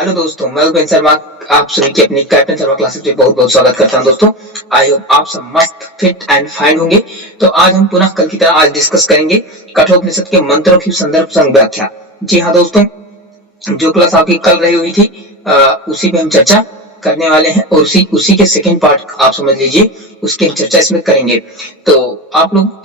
Hello दोस्तों, मैं उपेंद्र शर्मा आप सभी की अपनी कैप्टन शर्मा क्लासेस में बहुत बहुत स्वागत करता हूं। दोस्तों, आई होप आप सब मस्त फिट एंड फाइन होंगे। तो आज हम पुनः कल की तरह आज डिस्कस करेंगे कठोपनिषद के मंत्रों की संदर्भ संग व्याख्या। जी हाँ दोस्तों, जो क्लास आपकी कल रही हुई थी उसी पे हम चर्चा करने वाले हैं और उसी के सेकंड पार्ट आप समझ लीजिए, उसकी हम चर्चा इसमें करेंगे। तो आप लोग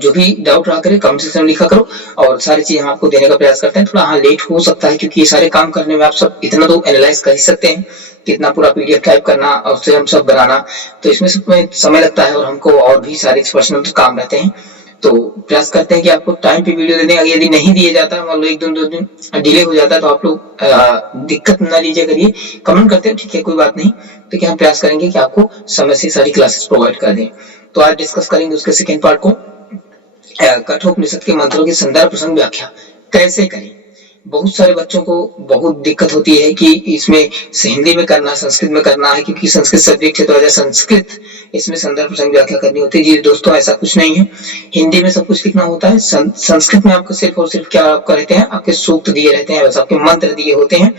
जो भी डाउट रहा करे कमेंट सेक्शन में लिखा करो और सारी चीजें हम आपको देने का प्रयास करते हैं। थोड़ा हाँ लेट हो सकता है क्योंकि ये सारे काम करने में आप सब इतना तो एनालाइज कर ही सकते हैं, कितना पूरा पीडीएफ टाइप करना और उससे हम सब बनाना, तो इसमें सब समय लगता है और हमको और भी सारे पर्सनल काम रहते हैं। तो प्रयास करते हैं कि आपको टाइम पे वीडियो दे दें। अगर यदि नहीं दिए जाता, मान लो एक दिन दो दिन डिले हो जाता है, तो आप लोग दिक्कत ना लीजिए, करिए कमेंट करते हैं, ठीक है, कोई बात नहीं। तो क्या हम प्रयास करेंगे कि आपको समय से सारी क्लासेस प्रोवाइड कर दें। तो आज डिस्कस करेंगे उसके सेकेंड पार्ट को, कठोपनिषद के मंत्रों की संदर्भ प्रसंग व्याख्या कैसे करें। बहुत सारे बच्चों को बहुत दिक्कत होती है कि इसमें हिंदी में करना, संस्कृत में करना है, क्योंकि संस्कृत सब्जेक्ट है तो एज संस्कृत इसमें संदर्भ प्रसंग व्याख्या करनी होती है। जी दोस्तों, ऐसा कुछ नहीं है, हिंदी में सब कुछ लिखना होता है। संस्कृत में आपको सिर्फ और सिर्फ क्या आपका रहते हैं, आपके सूक्त दिए रहते हैं, बस आपके मंत्र दिए होते हैं,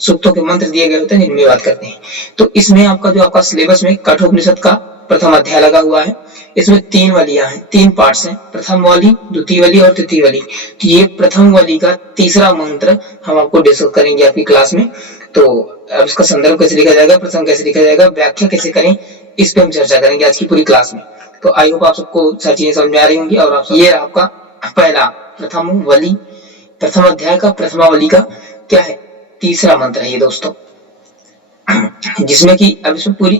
सूक्तों के मंत्र दिए गए होते हैं जिनमें बात करते हैं। तो इसमें आपका जो आपका सिलेबस में कठोपनिषद का प्रथम अध्याय लगा हुआ है। इसमें 3 वालियां हैं, 3 पार्ट्स हैं, प्रथम वाली, द्वितीय वाली और तृतीय वाली। तो ये प्रथम वाली का तीसरा मंत्र हम आपको डिस्कस करेंगे आपकी क्लास में। तो अब इसका संदर्भ कैसे लिखा जाएगा, प्रथम कैसे लिखा जाएगा, व्याख्या कैसे करें, इस पे हम चर्चा करेंगे आज की पूरी क्लास में। तो आई होप आप सबको सारी चीजें समझ में आ रही होंगी। और आप ये आपका पहला प्रथम वाली, प्रथम अध्याय का प्रथमावली का क्या है, तीसरा मंत्र है ये दोस्तों, जिसमें कि अब इसमें पूरी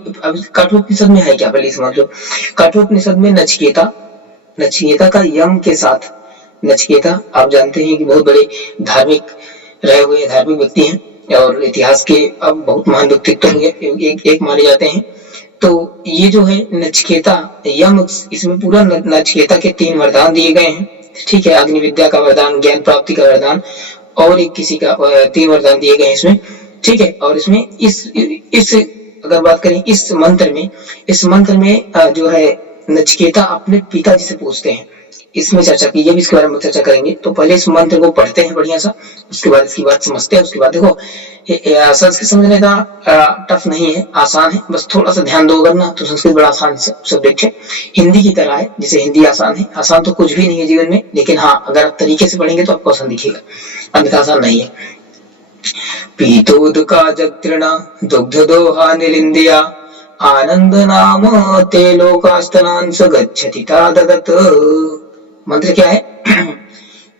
कठोपनिषद में है क्या, पहले समझ लो। कठोपनिषद में नचिकेता का यम के साथ, नचिकेता आप जानते हैं कि बहुत बड़े धार्मिक रहे हुए धार्मिक व्यक्ति हैं और इतिहास के अब बहुत महान व्यक्तित्व एक माने जाते हैं। तो ये जो है नचिकेता यम, इसमें पूरा नचिकेता के 3 वरदान दिए गए हैं, ठीक है। अग्नि विद्या का वरदान, ज्ञान प्राप्ति का वरदान और एक किसी का 3 वरदान दिए गए हैं इसमें, ठीक है। और इसमें इस अगर बात करें इस मंत्र में जो है नचिकेता अपने पिताजी से पूछते हैं, इसमें चर्चा की, ये भी इसके बारे में चर्चा करेंगे। तो पहले इस मंत्र को पढ़ते हैं बढ़िया सा, उसके बाद इसकी बात समझते हैं। उसके बाद देखो संस्कृत समझने का टफ नहीं है, आसान है, बस थोड़ा सा ध्यान दो अगर ना, तो संस्कृत बड़ा आसान सब्जेक्ट है, हिंदी की तरह है। जैसे हिंदी आसान है, आसान तो कुछ भी नहीं है जीवन में, लेकिन हाँ अगर आप तरीके से पढ़ेंगे तो आपको आसान दिखेगा, अन्यथा आसान नहीं है। पीतोदका जगतृणा दुग्ध दोहा निलिंदिया आनंद नाम ते लोकास्तनांस गच्छति तादगत। मंत्र क्या है,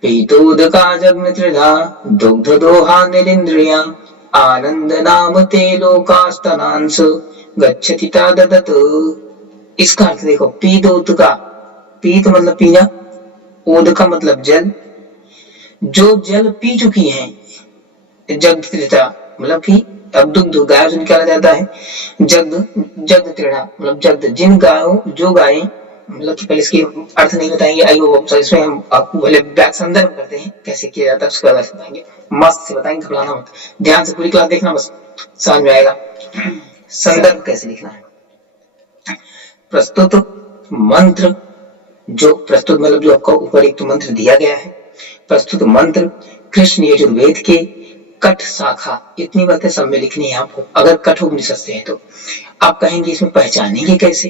पीतोदका जगतृणा दुग्ध दोहा निलिंद्रिया आनंद नाम ते लोकास्तनांस गच्छति तादगत। इसका अर्थ देखो, पीतोदका, पीत मतलब पीना, ओदका मतलब जल, जो जल पी चुकी है, जगतृता मतलब कि अब दुग्ध गायों से निकाला जाता है, जगतृणा मतलब जगत, जिन गायों, जो गायें, मतलब कि पहले इसकी अर्थ नहीं बताएंगे, आई होप इसमें हम आपको पहले संदर्भ करते हैं कैसे किया जाता है, उसके बाद बताएंगे, मस्त से बताएंगे, घबराना मत, ध्यान से पूरी क्लास देखना, बस समझ में आएगा संदर्भ कैसे लिखना है। प्रस्तुत मंत्र, जो प्रस्तुत मतलब जो आपका ऊपर एक तो मंत्र दिया गया है, प्रस्तुत मंत्र कृष्ण यजुर्वेद के कठ शाखा, इतनी बातें सब में लिखनी है आपको। अगर कठोपनिषद से है तो आप कहेंगे इसमें पहचानेंगे कैसे,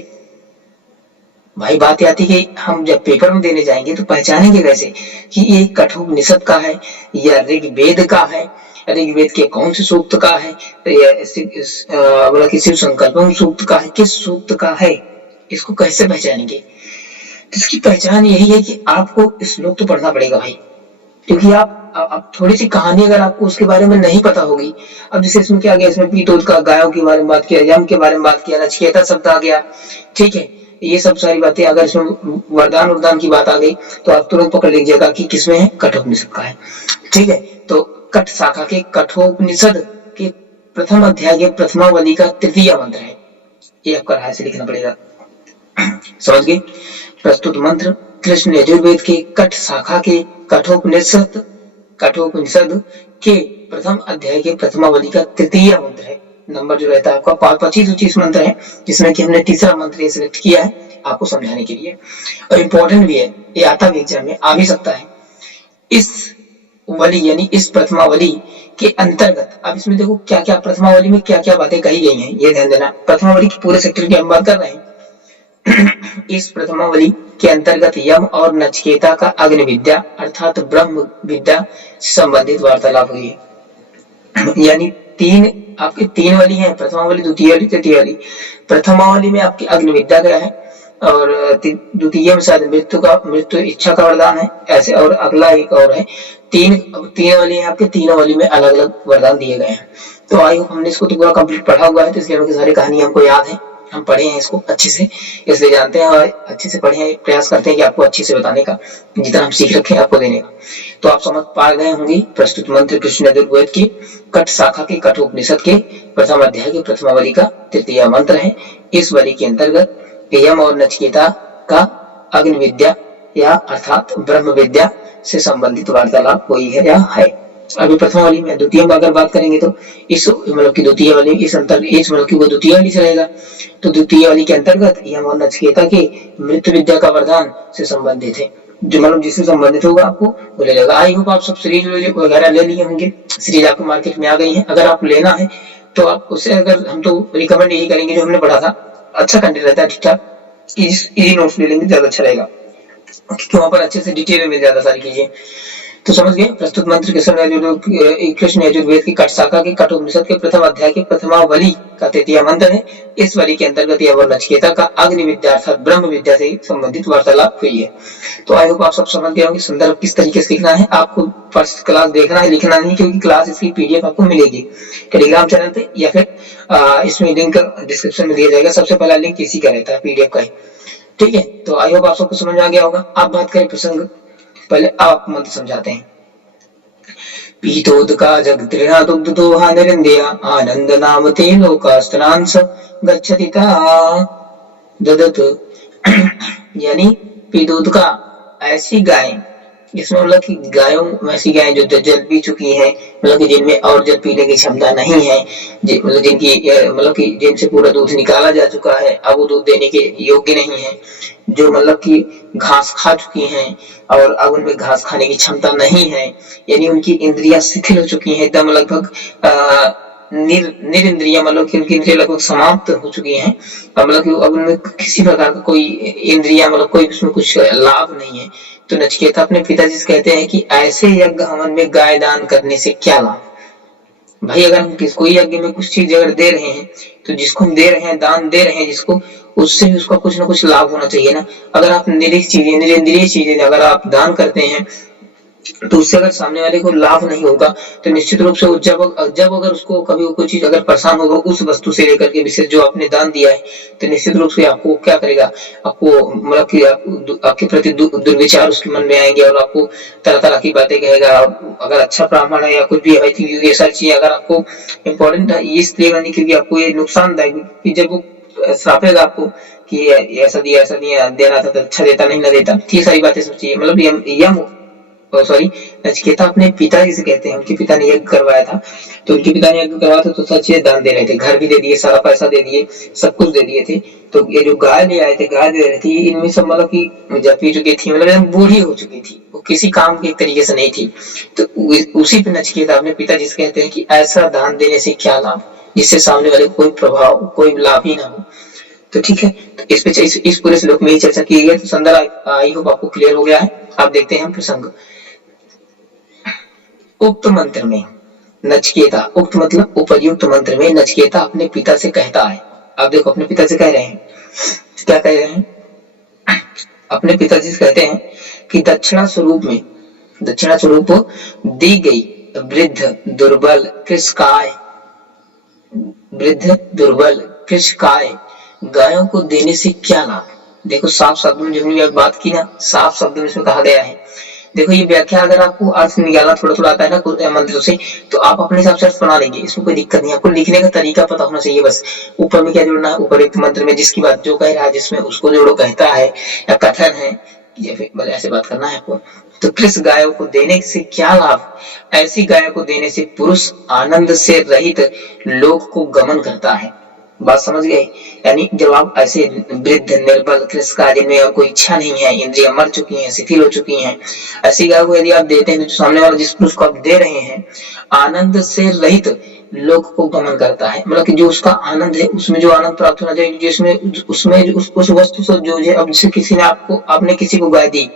भाई बात आती है कि हम जब पेपर में देने जाएंगे तो पहचानेंगे कैसे कि ये कठोपनिषद का है या ऋग्वेद का है, ऋग्वेद के कौन से सूक्त का है, बोला कि शिव संकल्पम सूक्त का है, किस सूक्त का है, इसको कैसे पहचानेंगे। इसकी पहचान यही है कि आपको श्लोक तो पढ़ना पड़ेगा भाई, क्योंकि आप थोड़ी सी कहानी अगर आपको उसके बारे में नहीं पता होगी, अब जैसे इसमें क्या गया, इसमें पीतोद का, गायों के बारे में बात किया, यम के बारे में बात किया, नचिकेता शब्द आ गया, ठीक है, ये सब सारी बातें, अगर इसमें वरदान की बात आ गई तो आप तुरंत पकड़ लीजिएगा कि किसमें है, कठोपनिषद का है, ठीक है। तो कठ शाखा के कठोपनिषद के प्रथम अध्याय के प्रथमावली का तृतीय मंत्र है, ये आपका राय से लिखना पड़ेगा, समझ गए। प्रस्तुत मंत्र कृष्ण यजुर्वेद के कठ शाखा के कठोपनिषद के प्रथम अध्याय के प्रथमावली का तृतीय मंत्र है। नंबर जो रहता है आपका 25 मंत्र है, जिसमें कि हमने तीसरा मंत्र सिलेक्ट किया है आपको समझाने के लिए, और इम्पोर्टेंट भी है, ये आता भी एग्जाम में आ भी सकता है। इस वली यानी इस प्रथमावली के अंतर्गत, अब इसमें देखो क्या क्या प्रथमावली में क्या क्या बातें कही गई हैं, ये ध्यान देना। प्रथमावली की पूरे सेक्टर की हम बात कर रहे हैं। इस प्रथमावली के अंतर्गत यम और नचिकेता का अग्नि विद्या अर्थात ब्रह्म विद्या से संबंधित वार्तालाप हुई है। यानी आपकी तीन वाली है, प्रथमावली, द्वितीय वाली, तृतीय वाली। प्रथमावली में आपकी अग्नि विद्या गया है और द्वितीय में शायद मृत्यु इच्छा का वरदान है ऐसे, और अगला एक और है। तीन वाली है आपके, तीनों वाली में अलग अलग वरदान दिए गए हैं। तो आई होप हमने इसको तो पूरा कंप्लीट पढ़ा हुआ है, तो इसलिए हमें सारी कहानी हमको याद है, हम पढ़े हैं इसको अच्छे से, इसलिए जानते हैं और अच्छे से पढ़े हैं, प्रयास करते हैं कि आपको अच्छे से बताने का, जितना हम सीख रखे हैं आपको देने का। तो आप समझ पा गए होंगे प्रस्तुत मंत्र कृष्ण यजुर्वेद की कट शाखा के कठोपनिषद के प्रथम अध्याय की प्रथमावली का तृतीय मंत्र है। इस वली के अंतर्गत यम और नचिकेता का अग्नि विद्या या अर्थात ब्रह्म विद्या से संबंधित वार्तालाप हुई है या है। अभी प्रथम वाली में, द्वितीय में अगर बात करेंगे तो इस मतलब की द्वितीय वाली इस मतलब की वो द्वितीय वाली चलेगा। तो द्वितीय वाली के अंतर्गत यम और नचिकेता के मृत्यु विद्या का वरदान से संबंधित है, जो मतलब जिससे संबंधित होगा आपको वो ले लेगा। आई होप आप सब सीरीज वगैरह ले लिए होंगे, सीरीज आपको मार्केट में आ गई है। अगर आप लेना है तो आप उससे, अगर हम तो रिकमेंड यही करेंगे जो हमने पढ़ा था, अच्छा कंटेंट रहता है, ठीक ठाक, इजी नोट्स ले लेंगे ज्यादा अच्छा रहेगा, क्योंकि वहां पर अच्छे से डिटेल में मिल जाता सारी चीजें। तो समझ गए, प्रस्तुत मंत्र कृष्ण यजुर्वेद की कट शाखा के कठोपनिषद के प्रथम अध्याय के प्रथमावली का तृतीय मंत्र है। इस वली के अंतर्गत यम और नचिकेता का अग्नि विद्या अर्थात ब्रह्म विद्या से संबंधित वार्तालाप हुई है। तो आई होप आप सब समझ गए होंगे संदर्भ किस तरीके से लिखना है, आपको फर्स्ट क्लास देखना है, लिखना नहीं, क्योंकि क्लास इसकी पीडीएफ आपको मिलेगी टेलीग्राम चैनल पे, या फिर इसमें लिंक डिस्क्रिप्शन में दिया जाएगा। सबसे पहला लिंक इसी का रहता है, पीडीएफ का ही, ठीक है। तो आई होप आप सबको समझ आ गया होगा। आप बात करें प्रसंग, पहले आप मंत्र समझाते हैं। पीतोदका जगतृणा दुग्ध दोहा निरंदया आनंद नाम ते लोकास्त्रांश गच्छति ददत। यानी पीतोदका ऐसी गाय, इसमें मतलब कि गायों ऐसी गाय जो जल पी चुकी है, मतलब कि जिनमें और जल पीने की क्षमता नहीं है, मतलब जिनकी मतलब कि जिनसे पूरा दूध निकाला जा चुका है, अब वो दूध देने के योग्य नहीं है, जो मतलब कि घास खा चुकी हैं और अब उनमें घास खाने की क्षमता नहीं है, यानी उनकी इंद्रियां शिथिल हो चुकी हैं, एकदम लगभग निरिंद्रिया, मतलब कि उनकी इंद्रियां लगभग समाप्त हो चुकी हैं, मतलब कि अब उनमें किसी प्रकार का कोई इंद्रिया, मतलब कोई उसमें कुछ लाभ नहीं है। तो नचिकेता अपने पिताजी से कहते हैं कि ऐसे यज्ञ हवन में गाय दान करने से क्या लाभ। भाई अगर हम कोई यज्ञ में कुछ चीज अगर दे रहे हैं, तो जिसको हम दे रहे हैं, दान दे रहे हैं जिसको, उससे भी उसका कुछ ना कुछ लाभ होना चाहिए ना। अगर आप निरिंद्रिय चीजें अगर आप दान करते हैं, तो उससे अगर सामने वाले को लाभ नहीं होगा, तो निश्चित रूप से जब अगर उसको कभी कोई चीज अगर परेशान होगा उस वस्तु से लेकर के, विशेष जो आपने दान दिया है, तो निश्चित रूप से आपको क्या करेगा, आपको मतलब कि आपके प्रति दुर्विचार उसके मन में आएंगे और आपको तरह तरह की बातें कहेगा। अगर अच्छा ब्राह्मण है या कुछ भी है, ये सारी चीजें अगर आपको इम्पोर्टेंट है इसलिए बनी क्योंकि आपको ये नुकसानदायक, कि जब वो श्रापेगा आपको कि ऐसा दिया देना था तो अच्छा देता नहीं ना देता, ये सारी बातें सोचिए। मतलब यम सॉरी नचिकेता अपने पिताजी से कहते हैं, उनके पिता ने यज्ञ करवाया था, तो उनके पिता ने यज्ञ करवाया था तो सच्चे दान दे रहे थे, घर भी दे दिए, सारा पैसा दे दिए, सब कुछ दे दिए थे। तो ये जो गाय ले आए थे, गाय दे रहे थे, इनमें सब मतलब की जब पी चुकी थी, मतलब बूढ़ी हो चुकी थी, वो किसी काम के एक तरीके से नहीं थी। तो उसी पे नचिकेता अपने पिताजी से कहते हैं कि ऐसा दान देने से क्या लाभ, जिससे सामने वाले कोई प्रभाव, कोई लाभ ही ना हो। तो ठीक है, तो इस पे इस पूरे श्लोक में ही चर्चा की गई। तो संदर्भ आई होप आपको क्लियर हो गया है। आप देखते हैं प्रसंग। उक्त मंत्र में नचिकेता, उक्त मतलब उपयुक्त मंत्र में नचिकेता अपने पिता से कहता है। अब देखो अपने पिता से कह रहे हैं, क्या कह रहे हैं, अपने पिताजी से कहते हैं कि दक्षिणा स्वरूप दी गई वृद्ध दुर्बल कृषकाय गायों को देने से क्या लाभ। देखो साफ शब्दों में, जो हमने बात की ना, साफ शब्दों में इसमें कहा गया है। देखो ये व्याख्या अगर आपको अर्थ निकालना थोड़ा थोड़ा आता है ना मंत्र से, तो आप अपने हिसाब से अर्थ बना लेंगे, इसमें कोई दिक्कत नहीं। आपको लिखने का तरीका पता होना चाहिए बस। ऊपर में क्या जोड़ना है, ऊपर एक मंत्र में जिसकी बात जो कह रहा है, जिसमें उसको जोड़ो, कहता है या कथन है, या फिर मतलब ऐसे बात करना है आपको। तो कृष गायों को देने से क्या लाभ, ऐसी गायों को देने से पुरुष आनंद से रहित लोक को गमन करता है। बात समझ गए? यानी जब आप ऐसे वृद्ध निर्बल कृषका जिनमें कोई इच्छा नहीं है, इंद्रियां मर चुकी हैं, शिथिल हो चुकी हैं, ऐसी गाय को यदि आप देते हैं तो सामने वाला जिस पुरुष को आप दे रहे हैं आनंद से रहित लोक को गमन करता है। मतलब कि जो उसका आनंद है उसमें जो आनंद प्राप्त होना चाहिए, जिसमें उसमें उस वस्तु से जो है, अब जैसे किसी ने आपने किसी को गाय दी,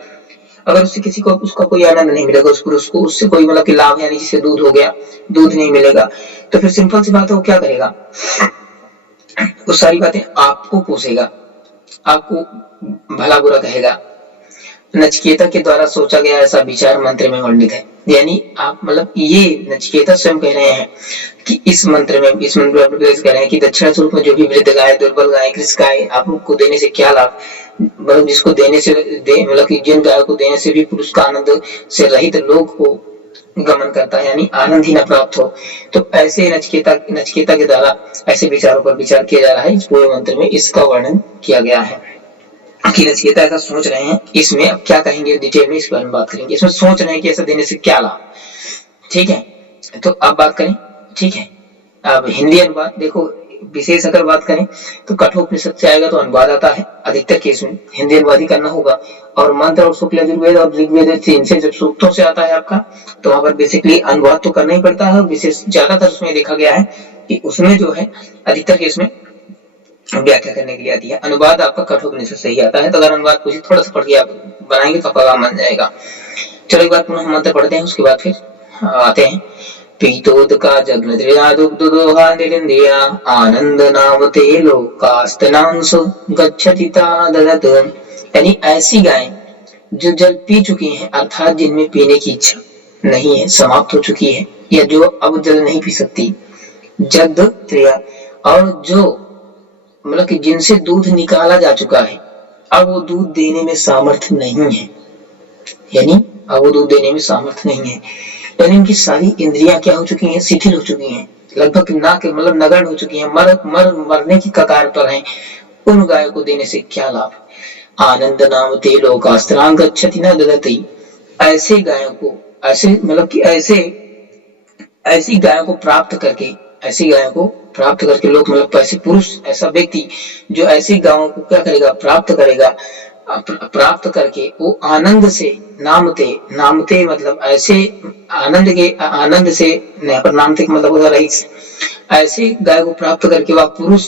अगर उससे किसी को उसका कोई आनंद नहीं मिलेगा, उस पुरुष को उससे कोई मतलब कि लाभ, यानी जिससे दूध हो गया, दूध नहीं मिलेगा, तो फिर सिंपल सी बात है वो क्या करेगा, वो सारी बातें आपको पूछेगा, आपको भला बुरा कहेगा। नचिकेता के द्वारा सोचा गया ऐसा विचार मंत्र में वर्णित है। यानी आप मतलब ये नचिकेता स्वयं कह रहे हैं कि इस मंत्र में कह रहे हैं कि दक्षिण स्वरूप में जो भी वृद्ध गाय, दुर्बल गाय, कृषि गाय आप लोग को देने से क्या लाभ, मतलब जिसको देने से मतलब कि जिन गाय को देने से भी पुरुष का आनंद से रहित लोग को गमन करता है, यानी आनंद ही न प्राप्त हो। तो ऐसे नचिकेता के द्वारा ऐसे विचारों पर विचार किया जा रहा है। इस पूरे मंत्र में इसका वर्णन किया गया है कि नचिकेता ऐसा सोच रहे हैं। इसमें अब क्या कहेंगे डिटेल में इस बारे में बात करेंगे। इसमें सोच रहे हैं कि ऐसा देने से क्या लाभ, ठीक है। तो अब बात करें, ठीक है। अब हिंदी अनुवाद देखो, विशेष अगर बात करें तो कठोपनिषद से आएगा तो अनुवाद आता है, अधिकतर केस में हिंदी अनुवाद ही करना होगा। और मंत्र और शुक्ल यजुर्वेद और ऋग्वेद इनसे जब सूक्तों से आता है आपका, तो वहां पर बेसिकली अनुवाद तो करना ही पड़ता है। विशेष ज्यादातर उसमें देखा गया है कि उसमें जो है अधिकतर केस में व्याख्या करने के लिए आती है। अनुवाद आपका कठोपनिषद से ही आता है, तो अगर अनुवाद कुछ थोड़ा सा पढ़ के आप बनाएंगे तो आपका काम बन जाएगा। चलो एक बार पुनः मंत्र पढ़ते हैं, उसके बाद फिर आते हैं। पीतोदका जग्नद्रिया दुग्धदोहा निरिंद्रिया आनंद नामते लोकास्तनांसु गच्छति ताददत। यानी ऐसी गायें जो जल पी चुकी हैं, अर्थात जिनमें पीने की इच्छा नहीं है, समाप्त हो चुकी है, या जो अब जल नहीं पी सकती, जग्नद्रिया, और जो मतलब कि जिनसे दूध निकाला जा चुका है, अब वो दूध देने में सामर्थ्य नहीं है, यानी अब वो दूध देने में सामर्थ्य नहीं है, यानी उनकी सारी इंद्रियां क्या हो चुकी हैं, शिथिल हो चुकी हैं, लगभग ना के मतलब नगण्य हो चुकी हैं, मरने की कगार पर हैं। उन गायों को देने से क्या लाभ। आनंद नामते लोकास्त्रां गच्छति न ददति। ऐसे गायों को, ऐसे मतलब कि ऐसी गायों को प्राप्त करके, ऐसी गायों को प्राप्त करके लोग मतलब ऐसे पुरुष, ऐसा व्यक्ति जो ऐसी गायों को क्या करेगा, प्राप्त करेगा, प्राप्त करके वो आनंद से, नामते मतलब ऐसे आनंद से, नामते मतलब होगा रहित से, ऐसे गाय को प्राप्त करके वह पुरुष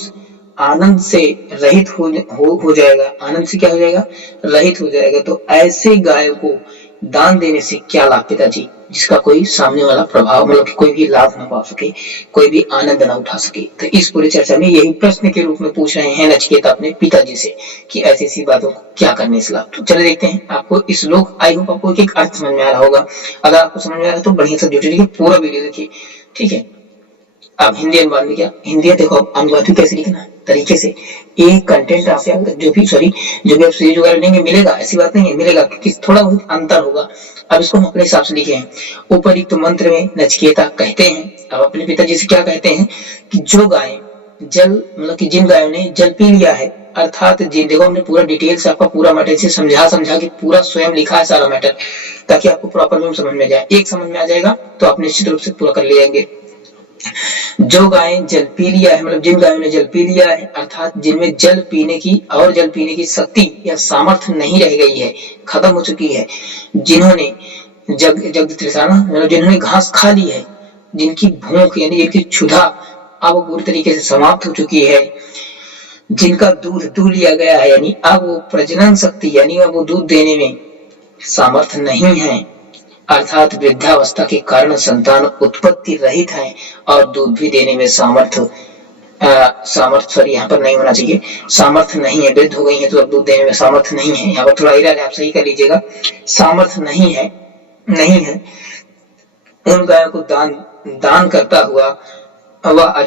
आनंद से रहित हो जाएगा। आनंद से क्या हो जाएगा, रहित हो जाएगा। तो ऐसे गाय को दान देने से क्या लाभ पिताजी, जिसका कोई सामने वाला प्रभाव मतलब कोई भी लाभ न पा सके, कोई भी आनंद न उठा सके। तो इस पूरी चर्चा में यही प्रश्न के रूप में पूछ रहे हैं नचिकेता अपने पिताजी से कि ऐसी ऐसी बातों को क्या करने से लाभ। तो चले देखते हैं। आपको इस श्लोक, आई होप आपको एक अर्थ समझ में आ रहा होगा। अगर आपको समझ में आ रहा है तो बढ़िया से जुड़े रहिए, पूरा वीडियो देखिए, ठीक है। अब हिंदी अनुवाद में क्या, हिंदी देखो अब अनुवाद भी कैसे लिखना तरीके से, एक कंटेंट आपसे जो भी आप सीरीज वगैरह लेंगे मिलेगा, ऐसी बात नहीं है, मिलेगा, क्योंकि थोड़ा बहुत अंतर होगा। अब इसको हम अपने हिसाब से लिखे हैं। उपरिक्त मंत्र में नचिकेता कहते हैं, अब अपने पिताजी से क्या कहते हैं कि जो गाय जल मतलब कि जिन गायों ने जल पी लिया है, अर्थात जिन, देखो हमने पूरा डिटेल से आपका पूरा मैटर से समझा के पूरा स्वयं लिखा है सारा मैटर, ताकि आपको प्रॉपर में समझ में जाए। एक समझ में आ जाएगा तो आप निश्चित रूप से पूरा कर लेंगे। जो गायें जल पी लिया है, मतलब जिन गायों ने जल पी लिया है, अर्थात जिनमें जल पीने की शक्ति या सामर्थ्य नहीं रह गई है, खत्म हो चुकी है, जिन्होंने जिन्होंने घास खा ली है, जिनकी भूख यानी जिनकी क्षुधा अब पूरी तरीके से समाप्त हो चुकी है, जिनका दूध दूह लिया गया है, यानी अब वो प्रजनन शक्ति यानी अब वो दूध देने में सामर्थ्य नहीं है, अर्थात वृद्धावस्था के कारण संतान उत्पत्ति रहित है और दूध भी देने में सामर्थ्य सॉरी यहाँ पर नहीं होना चाहिए, सामर्थ्य नहीं है, वृद्ध हो गई है तो अब दूध देने में सामर्थ्य नहीं है। यहाँ पर थोड़ा इरादा आप सही कर लीजिएगा, सामर्थ्य नहीं है। उन गायों को दान करता हुआ वह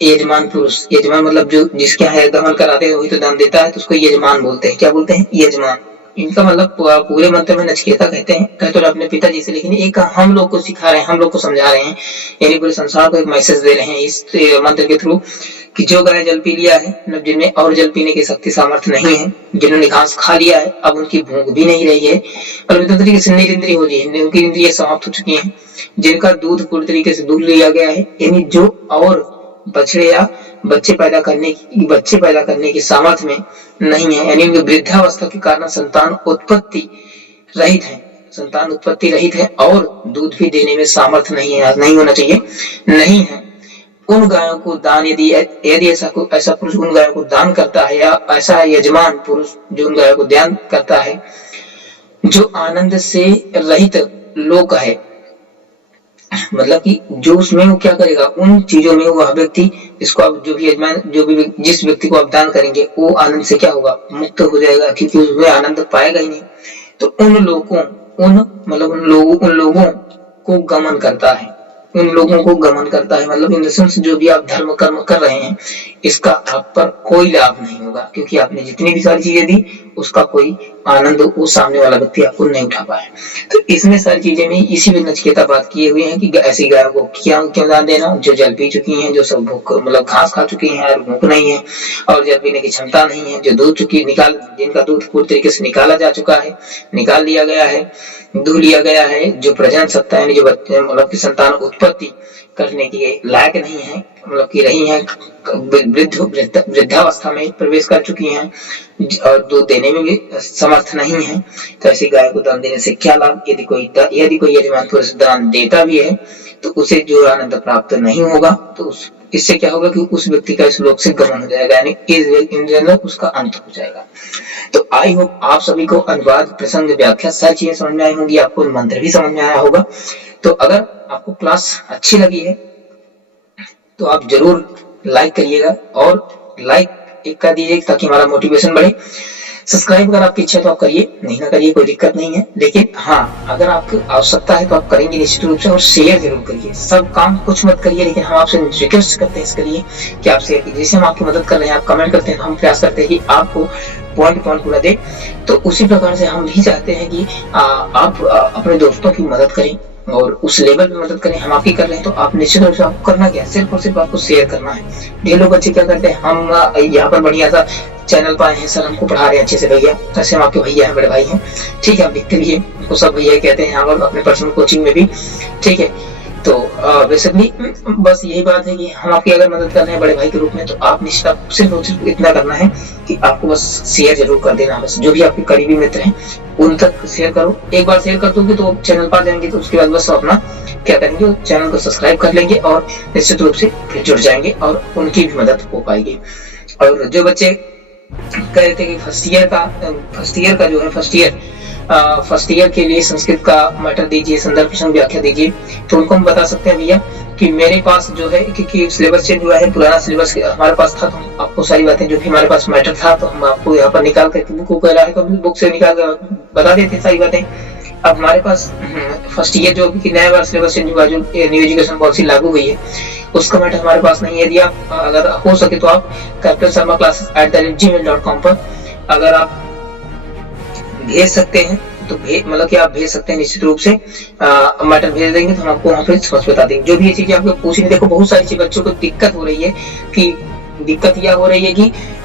यजमान पुरुष, यजमान मतलब जो जिसके यहाँ दमन कराते हैं वही तो दान देता है, तो उसको यजमान बोलते हैं। क्या बोलते हैं, यजमान। इनका मतलब पूरे मंत्र में नचिकेता कहते हैं अपने पिताजी से, लेकिन एक हम लोग को सिखा रहे हैं, हम लोग को समझा रहे हैं, यानी पूरे संसार को एक मैसेज दे रहे हैं इस मंत्र के थ्रू कि जो गाय जल पी लिया है, मतलब जिनमें और जल पीने की शक्ति सामर्थ्य नहीं है, जिन्होंने घास खा लिया है, अब उनकी भूख भी नहीं रही है, और तरीके से निरिंद्रिय हो गई, उनकी इंद्रियां समाप्त हो चुकी हैं, जिनका दूध पूरी तरीके से दूध लिया गया है, यानी जो और बछड़े या बच्चे पैदा करने की सामर्थ्य में नहीं है, यानी उनकी वृद्धावस्था के कारण संतान उत्पत्ति रहित है और दूध भी देने में सामर्थ्य नहीं होना चाहिए, नहीं है। उन गायों को दान यदि ऐसा पुरुष उन गायों को दान करता है, या ऐसा यजमान पुरुष जो उन गायों को दान करता है जो आनंद से रहित लोक है, मतलब कि जो उसमें वो क्या करेगा, उन चीजों में वह व्यक्ति जिसको आप जिस व्यक्ति को आप दान करेंगे वो आनंद से क्या होगा, मुक्त हो जाएगा, क्योंकि उसमें आनंद पाएगा ही नहीं। तो उन लोगों को गमन करता है, मतलब इन सेंस जो भी आप धर्म कर्म कर रहे हैं इसका आप पर कोई लाभ नहीं होगा, क्योंकि आपने जितनी भी सारी चीजें दी उसका कोई आनंद वो सामने वाला व्यक्ति आपको नहीं उठा पाया। तो इसमें सारी चीजें में इसी में नचिकेता बात किए हुए हैं कि ऐसी गायों को क्यों दान देना जो जल पी चुकी हैं, जो सब भूख मतलब घास खा चुकी हैं और भूख नहीं है और जल पीने की क्षमता नहीं है, जो दूध जिनका दूध पूरी तरीके से निकाल लिया गया है, दूध लिया गया है, जो प्रजनन सत्ता यानी जो मतलब की संतान उत्पत्ति करने के लायक नहीं है, मतलब की रही है, वृद्धावस्था में प्रवेश कर चुकी हैं और दूध देने में भी समर्थ नहीं है। तो ऐसी गाय को दान देने से क्या लाभ? यदि कोई यजमान पुरुष दान देता भी है तो उसे जो आनंद प्राप्त नहीं होगा, तो इससे क्या होगा कि उस व्यक्ति का इस लोक से गमन हो जाएगा, यानी इन जनरल उसका अंत हो जाएगा। तो आई होप आप सभी को अनुवाद, प्रसंग, व्याख्या सारी चीजें समझ में आई होंगी, आपको मंत्र भी समझ में आया होगा। तो अगर आपको क्लास अच्छी लगी है तो आप जरूर लाइक करिएगा, और लाइक एक कर दीजिए ताकि हमारा मोटिवेशन बढ़े। सब्सक्राइब अगर आपकी इच्छा है तो आप करिए, नहीं ना करिए कोई दिक्कत नहीं है, लेकिन हाँ अगर आपको आवश्यकता है तो आप करेंगे निश्चित रूप से, और शेयर जरूर करिए। सब काम कुछ मत करिए, लेकिन हम आपसे रिक्वेस्ट करते हैं इसके लिए कि आप शेयर कीजिए। जैसे हम आपकी मदद कर रहे हैं, आप कमेंट करते हैं तो हम प्रयास करते हैं कि आपको पॉइंट पूरा दे, तो उसी प्रकार से हम भी चाहते हैं कि आप अपने दोस्तों की मदद करें और उस लेवल पे मदद करें। हम आपकी कर रहे हैं तो आप निश्चित रूप से आपको करना क्या, सिर्फ और सिर्फ आपको शेयर करना है। ढेर लोग बच्चे क्या करते हैं, हम यहाँ पर बढ़िया सा चैनल पर आए हैं, सर हमको पढ़ा रहे हैं अच्छे से भैया, ऐसे हम आपके भैया हैं, बड़े भाई हैं, ठीक है, आप लिखते भी हैं, उनको सब भैया कहते हैं यहाँ पर अपने पर्सनल कोचिंग में भी, ठीक है। तो बेसिकली बस यही बात है कि हम आपकी अगर मदद कर रहे हैं बड़े भाई के रूप में, तो आप निश्चित सिर्फ इतना करना है कि आपको बस शेयर जरूर कर देना। बस जो भी आपके करीबी मित्र हैं उन तक शेयर करो। एक बार शेयर कर दोगे तो चैनल पर जाएंगे, तो उसके बाद बस अपना क्या करेंगे, चैनल को सब्सक्राइब कर लेंगे और निश्चित रूप से फिर जुड़ जाएंगे और उनकी भी मदद हो पाएगी। और जो बच्चे कह रहे थे कि फर्स्ट ईयर के लिए संस्कृत का मैटर दीजिए, संदर्भ प्रसंग व्याख्या दीजिए, तो उनको हम बता सकते हैं भैया कि मेरे पास जो है, क्योंकि सिलेबस चेंज हुआ है, पुराना सिलेबस हमारे पास था, तो आपको सारी बातें जो भी हमारे पास मैटर था तो हम आपको यहाँ पर निकाल कर बुक कह रहा है तो बुक से निकाल कर बता देते सारी बातें। अब हमारे पास फर्स्ट ईयर जो नया बार सिलेबस चेंज हुआ, जो न्यू एजुकेशन पॉलिसी लागू हुई है, उसका मैटर हमारे पास नहीं है। यदि आप अगर हो सके तो आप capitalsharmaclasses@gmail.com पर अगर आप भेज सकते हैं तो मतलब कि आप भेज सकते हैं, निश्चित रूप से मैटर भेज देंगे तो हम आपको वहाँ पे समझ बता देंगे। जो भी ये चीजें आपको पूछनी, देखो बहुत सारी चीज बच्चों को दिक्कत हो रही है कि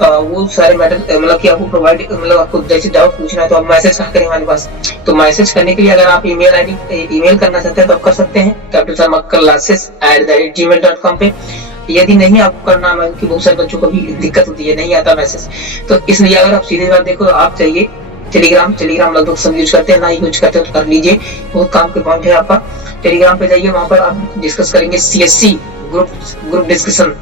वो सारे मैटर मतलब कि आपको प्रोवाइड, मतलब आपको जैसे डाउट पूछना है तो आप मैसेज करें हमारे पास। तो मैसेज करने के लिए अगर आप ईमेल करना चाहते हैं तो आप कर सकते हैं capitalsharmaclasses@gmail.com पे। यदि नहीं आपको करना है, कि बहुत सारे बच्चों को भी दिक्कत होती है, नहीं आता मैसेज, तो इसलिए अगर आप सीधे बात देखो, आप चाहिए टेलीग्राम लगभग सब यूज करते हैं, ना यूज करते हो तो कर लीजिए, बहुत काम के पॉइंट है आपका। टेलीग्राम पे जाइए, वहां पर आप डिस्कस करेंगे CSC ग्रुप डिस्कशन,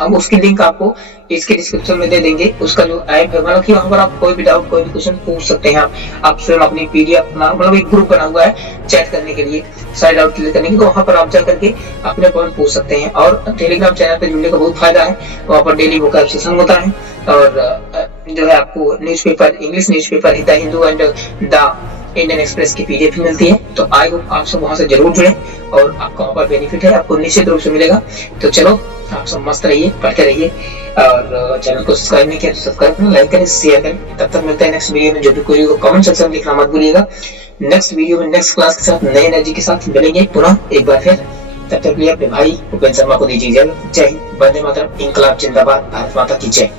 हम उसकी लिंक आपको इसके डिस्क्रिप्शन में दे देंगे। उसका जो ऐप है, मतलब कि वहां पर आप कोई भी डाउट, कोई भी क्वेश्चन पूछ सकते हैं। आप स्वयं अपनी PDF मतलब एक ग्रुप बना हुआ है चैट करने के लिए, सारे डाउट क्लियर करने के, तो वहां पर आप जा करके अपने पॉइंट पूछ सकते हैं। और टेलीग्राम चैनल पे जुड़ने का बहुत फायदा है, वहां पर डेली वोकैब सेशन होता है, और जो है आपको newspaper, English newspaper the Hindu and the Indian express की PDF भी मिलती है। तो आई होप आप सब वहां से जरूर जुड़े और आपको वहां पर बेनिफिट है, आपको निश्चित रूप से मिलेगा। तो चलो आप सब मस्त रहिए, पढ़ते रहिए, और चैनल को सब्सक्राइब नहीं किया तो सब्सक्राइब करें, लाइक करें, शेयर करें। तब तक मिलता है नेक्स्ट वीडियो में। जो भी कोई कमेंट सेक्शन में लिखना मत भूलिएगा। नेक्स्ट वीडियो में नेक्स्ट क्लास के साथ नए एनर्जी के साथ मिलेंगे पुनः एक बार फिर। तब तक लिए अपने भाई उपेंद्र शर्मा को दीजिए जय हिंद, वंदे मातरम, इंकलाब जिंदाबाद, भारत माता की जय।